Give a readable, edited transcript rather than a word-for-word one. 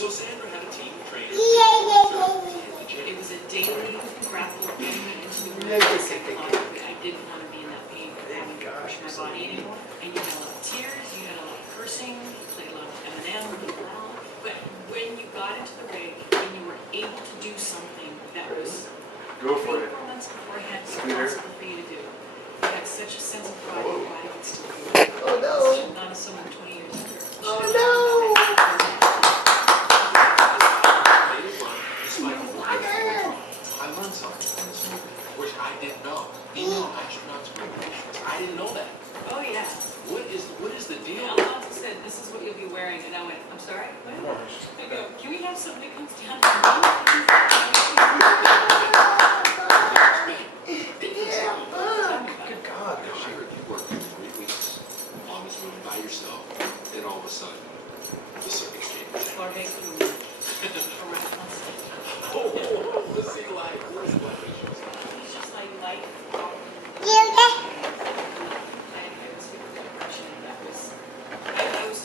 So Sandra had a team trainer. It was a daily grapple into the room psychologically. I didn't want to be in that pain of having to push my body anymore. And you had a lot of tears, you had a lot of cursing, you played a lot of Eminem, but when you got into the ring and you were able to do something that was Go for it. 4 months beforehand so possible for you to do, you had such a sense of pride in your body could still do it. Oh no! Not as someone 20 years younger. Oh no! I learned something from this movie, which I didn't know. Female astronauts wear parachutes. I didn't know that. Oh yeah. What is the deal? Alonzo said, "This is what you'll be wearing," and I went, "I'm sorry, what?" I go, "Can we have something that comes down to Good God. I heard you worked for 3 weeks on this movie by yourself, then all of a sudden, the circus came. Jorge Clooney around constant. What's he like? What's he like? He's just like light. I was super depression, and that was, I was